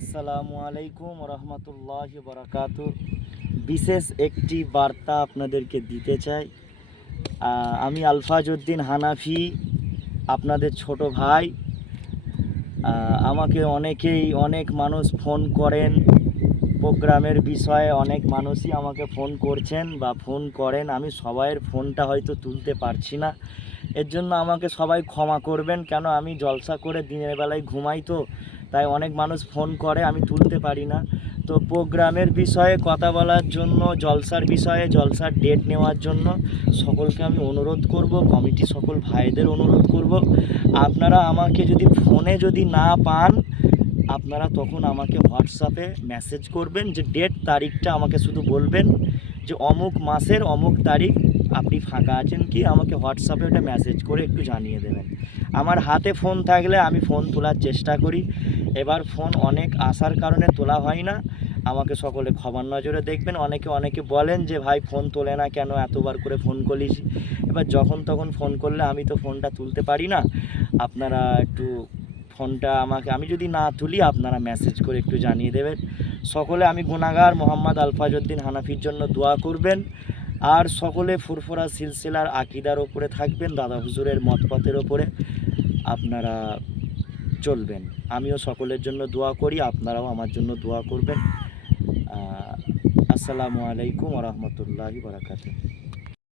আসসালামু আলাইকুম রহমতুল্লাহি বারাকাতু। বিশেষ একটি বার্তা আপনাদেরকে দিতে চাই। আমি আলফাজ উদ্দিন হানাফি, আপনাদের ছোট ভাই। আমাকে অনেক মানুষ ফোন করেন প্রোগ্রামের বিষয়ে, অনেক মানুষই আমাকে ফোন করছেন বা ফোন করেন। আমি সবাইয়ের ফোনটা হয়তো তুলতে পারছি না, এর জন্য আমাকে সবাই ক্ষমা করবেন। কেন, আমি জলসা করে দিনের বেলায় ঘুমাই, তো তাই অনেক মানুষ ফোন করে, আমি তুলতে পারি না। তো প্রোগ্রামের বিষয়ে কথা বলার জন্য, জলসার বিষয়ে, জলসার ডেট নেওয়ার জন্য সকলকে আমি অনুরোধ করব, কমিটি সকল ভাইদের অনুরোধ করব, আপনারা আমাকে যদি ফোনে যদি না পান, আপনারা তখন আমাকে হোয়াটসঅ্যাপে মেসেজ করবেন, যে ডেট তারিখটা আমাকে শুধু বলবেন, যে অমুক মাসের অমুক তারিখ আপনি ফাঁকা আছেন কি, আমাকে হোয়াটসঅ্যাপে ওটা মেসেজ করে একটু জানিয়ে দেবেন। আমার হাতে ফোন থাকলে আমি ফোন তোলার চেষ্টা করি। এবার ফোন অনেক আসার কারণে তোলা হয় না, আমাকে সকলে ক্ষমার নজরে দেখবেন। অনেকে বলেন যে ভাই ফোন তোলে না কেন, এতবার করে ফোন করিস। এবার যখন তখন ফোন করলে আমি তো ফোনটা তুলতে পারি না। আপনারা একটু ফোনটা আমি যদি না তুলি, আপনারা মেসেজ করে একটু জানিয়ে দেবেন। সকলে, আমি গুনাহগার মোহাম্মদ আলফাজ উদ্দিন হানাফির জন্য দোয়া করবেন। আর সকলে ফুরফুরা সিলসিলার আকিদার ওপরে থাকবেন, দাদা হুজুরের মতপথের ওপরে আপনারা চলবেন। আমিও সকলের জন্য দোয়া করি, আপনারাও আমার জন্য দোয়া করবেন। আসসালামু আলাইকুম ওয়া রাহমাতুল্লাহি ওয়া বারাকাতুহু।